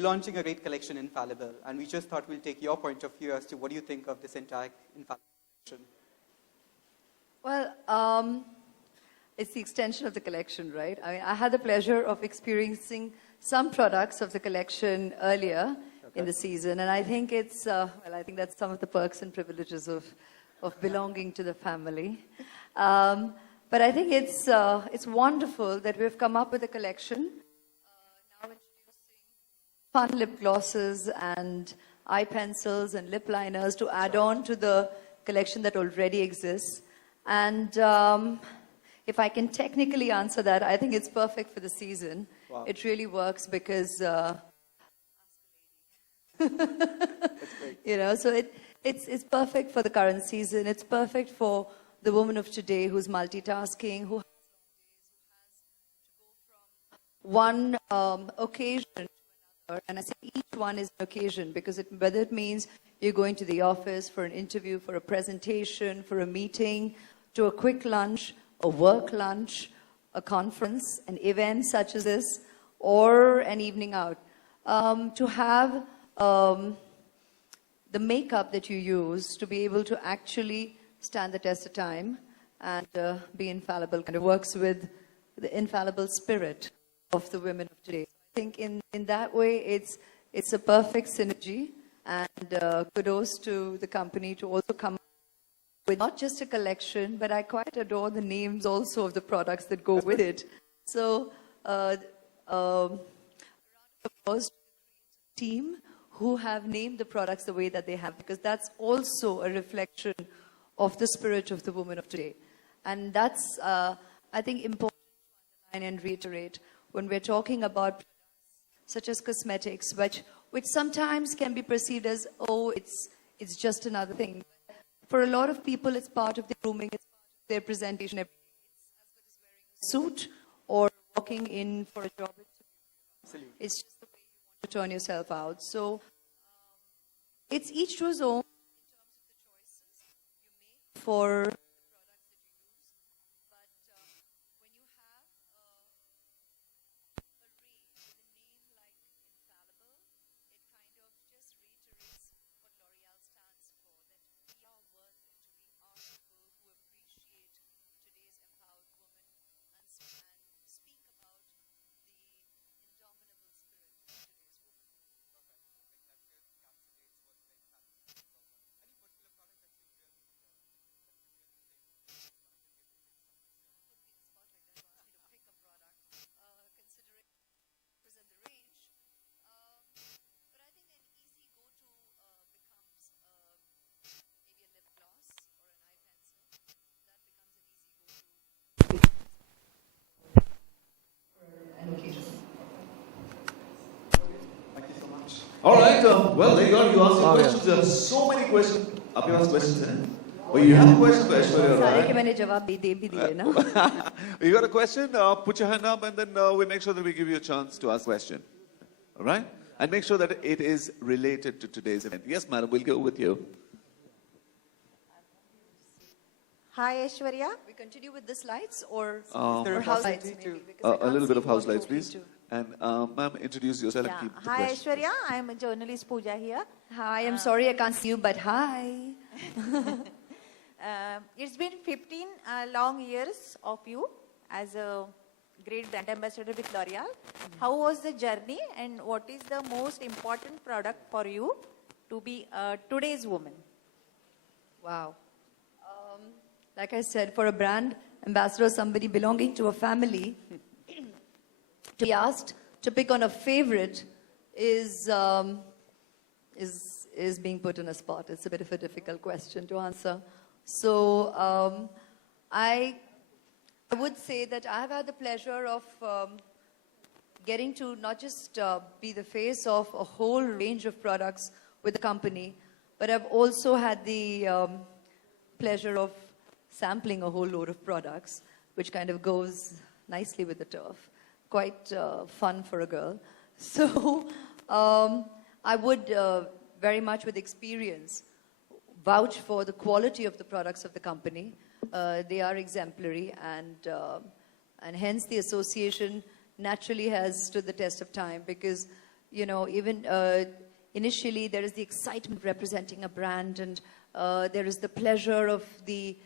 we're launching a great collection, Infallible, and we just thought we'll take your point of view as to what do you think of this entire Infallible collection. Well, it's the extension of the collection, right? I mean, I had the pleasure of experiencing some products of the collection earlier in the season, and I think it's, well, I think that's some of the perks and privileges of belonging to the family. But I think it's wonderful that we've come up with a collection now introducing fun lip glosses and eye pencils and lip liners to add on to the collection that already exists. And if I can technically answer that, I think it's perfect for the season. Wow. It really works because, That's great. you know, so it's perfect for the current season. It's perfect for the woman of today who's multitasking, who has to go from one occasion to another. And I say each one is an occasion because whether it means you're going to the office for an interview, for a presentation, for a meeting, to a quick lunch, a work lunch, a conference, an event such as this, or an evening out. To have the makeup that you use to be able to actually stand the test of time and be infallible kind of works with the infallible spirit of the women of today. I think in that way it's a perfect synergy, and kudos to the company to also come with not just a collection, but I quite adore the names also of the products that go with it. So a round of applause to the team who have named the products the way that they have, because that's also a reflection of the spirit of the woman of today. And that's, I think, important to underline and reiterate when we're talking about products such as cosmetics, which sometimes can be perceived as, oh, it's just another thing. For a lot of people, it's part of their grooming, it's part of their presentation every day. It's as good as wearing a suit or walking in for a job. Absolutely. It's just the way you want to turn yourself out. So it's each to his own in terms of the choices you make for the products that you use. But when you have a range with a name like Infallible, it kind of just reiterates what L'Oreal stands for, that we are worth it. We are people who appreciate today's empowered woman and speak about the indomitable spirit of today's woman. All right. Well, there you go. You asked your questions. There are so many questions. आपके पास questions हैं? Well, you have a question for Aishwarya, सारे के right? मैंने जवाब दे भी दिए ना. You got a question? Put your hand up, and then we make sure that we give you a chance to ask a question. All right? And make sure that it is related to today's event. Yes, madam. We'll go with you. Hi, Aishwarya. We continue with the slides or There or a house lights possibility maybe? Because I A can't little bit see of house what lights, you're please. talking And ma'am, introduce yourself and keep the Hi, question. Aishwarya. I am a journalist, Pooja here. to. Hi, I'm sorry I can't see you, but hi. It's been 15 long years of you as a great brand ambassador with L'Oreal. How was the journey, and what is the most important product for you to be today's woman? Wow. Like I said, for a brand ambassador, somebody belonging to a family, to be asked to pick on a favorite is being put on a spot. It's a bit of a difficult question to answer. So I would say that I've had the pleasure of getting to not just be the face of a whole range of products with the company, but I've also had the pleasure of sampling a whole load of products, which kind of goes nicely with the turf. Quite fun for a girl. So I would very much with experience vouch for the quality of the products of the company. They are exemplary, and hence the association naturally has stood the test of time, because you know, even initially there is the excitement representing a brand, and there is the pleasure of the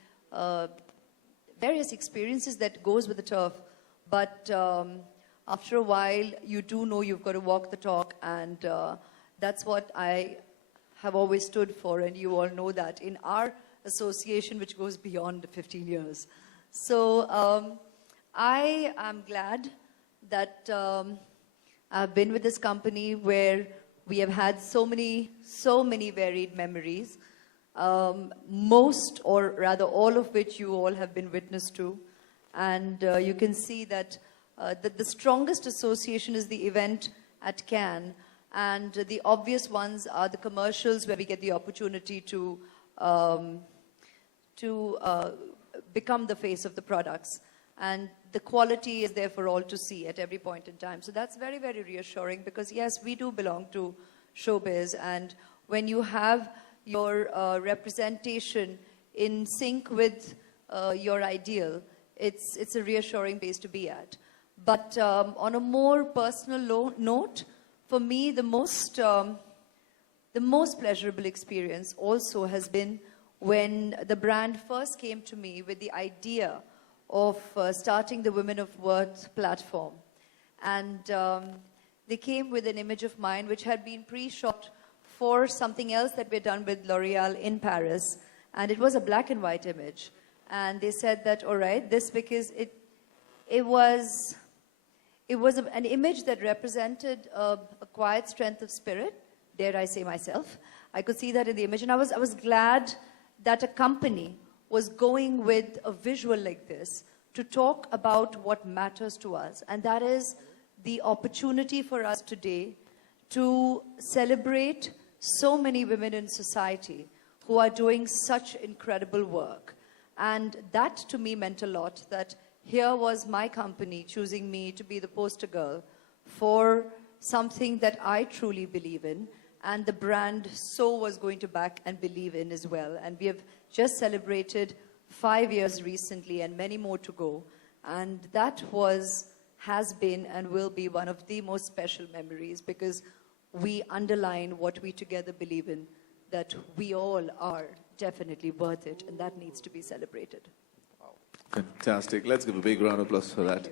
various experiences that goes with the turf. But after a while, you do know you've got to walk the talk, and that's what I have always stood for, and you all know that in our association, which goes beyond 15 years. So I am glad that I've been with this company where we have had so many varied memories, most, or rather all of which you all have been witness to. And you can see that the strongest association is the event at Cannes, and the obvious ones are the commercials where we get the opportunity to become the face of the products. And the quality is there for all to see at every point in time. So that's very, very reassuring, because yes, we do belong to showbiz, and when you have your representation in sync with your ideal, it's a reassuring base to be at. But on a more personal note, for me, the most pleasurable experience also has been when the brand first came to me with the idea of starting the Women of Worth platform. And they came with an image of mine which had been pre-shot for something else that we'd done with L'Oreal in Paris. And it was a black and white image. And they said that, all right, this, because it was an image that represented a quiet strength of spirit, dare I say myself. I could see that in the image, and I was glad that a company was going with a visual like this to talk about what matters to us. And that is the opportunity for us today to celebrate so many women in society who are doing such incredible work. And that to me meant a lot, that here was my company choosing me to be the poster girl for something that I truly believe in, and the brand so was going to back and believe in as well. And we have just celebrated 5 years recently and many more to go. And that has been and will be one of the most special memories, because we underline what we together believe in, that we all are definitely worth it, and that needs to be celebrated. Fantastic. Let's give a big round of applause for that.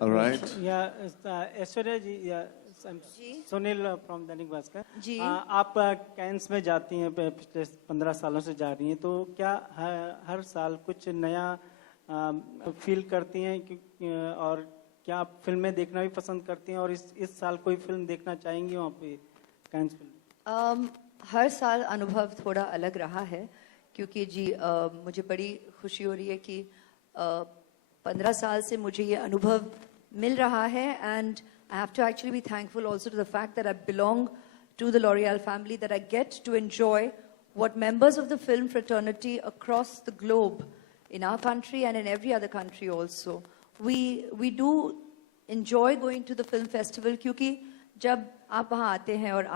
All right. Yeah, Aishwarya ji, yeah, I'm Sunil from Dainik Bhaskar. जी. आप cans में जाती हैं, पिछले 15 सालों से जा रही हैं, तो क्या हर साल कुछ नया फील करती हैं, और क्या आप फिल्में देखना भी पसंद करती हैं, और इस साल कोई फिल्म देखना चाहेंगी वहाँ पे कैंस फिल्म? हर साल अनुभव थोड़ा अलग रहा है, क्योंकि जी मुझे बड़ी खुशी हो रही है कि 15 साल से मुझे ये अनुभव मिल रहा है, and I have to actually be thankful also to the fact that I belong to the L'Oreal family, that I get to enjoy what members of the film fraternity across the globe, in our country and in every other country also, we do enjoy going to the film festival, क्योंकि जब आप वहाँ आते हैं, और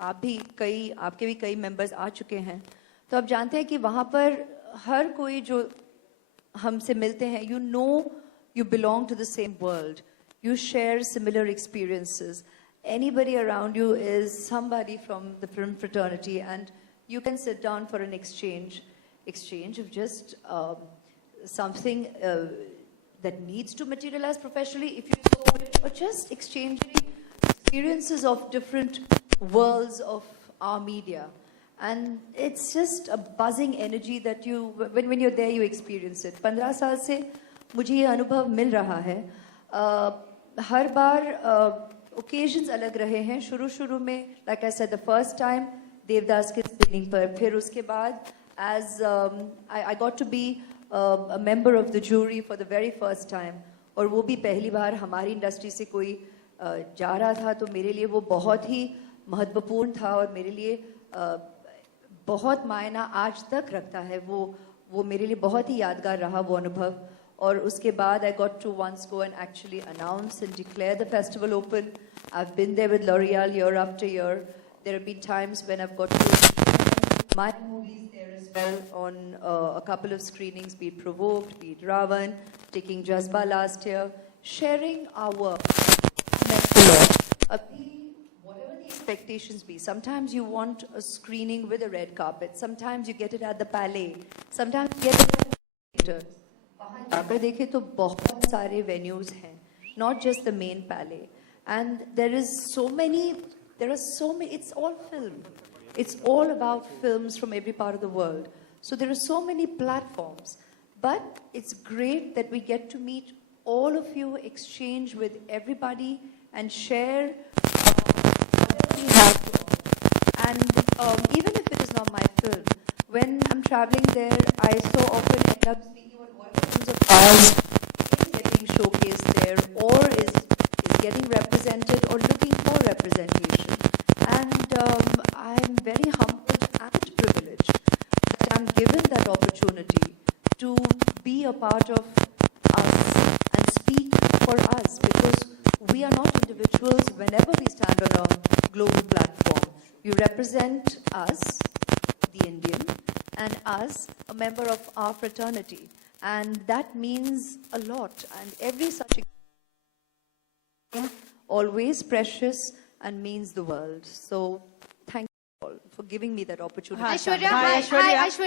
आपके भी कई members आ चुके हैं, तो आप जानते हैं कि वहाँ पर हर कोई जो हमसे मिलते हैं, you know you belong to the same world. You share similar experiences. Anybody around you is somebody from the film fraternity, and you can sit down for an exchange of just something that needs to materialize professionally, if you so wish, or just exchanging experiences of different worlds of our media. And it's just a buzzing energy that you, when you're there, you experience it. 15 साल से मुझे ये अनुभव मिल रहा है. हर बार occasions अलग रहे हैं. शुरू में, like I said, the first time Devdas के screening पर, फिर उसके बाद as I got to be a member of the jury for the very first time, और वो भी पहली बार हमारी इंडस्ट्री से कोई जा रहा था, तो मेरे लिए वो बहुत ही महत्वपूर्ण था, और मेरे लिए बहुत मायना आज तक रखता है. वो मेरे लिए बहुत ही यादगार रहा वो अनुभव. और उसके बाद I got to once go and actually announce and declare the festival open. I've been there with L'Oreal year after year. There have been times when I've got to show my movies there as well on a couple of screenings, be it Provoked, be it Ravan, taking Jazba last year. Sharing our work meant a lot. What expectations be? Sometimes you want a screening with a red carpet. Sometimes you get it at the Palais. Sometimes you get it at the theater. जाकर देखें तो बहुत सारे venues हैं, not just the main Palais. And there are so many, it's all film. It's all about films from every part of the world. So there are so many platforms. But it's great that we get to meet all of you, exchange with everybody, and share whatever we have to offer. And even if it is not my film, when I'm traveling there, I so often end up speaking on what films of ours is getting showcased there, or is getting represented, or looking for representation. And I'm very humbled and privileged that I'm given that opportunity to be a part of us and speak for us, because we are not individuals whenever we stand on a global platform. You represent us, the Indian, and us, a member of our fraternity. And that means a lot. And every such experience always precious and means the world. So thank you all for giving me that opportunity. Aishwarya, Hi, hi, Aishwarya. hi, Aishwarya.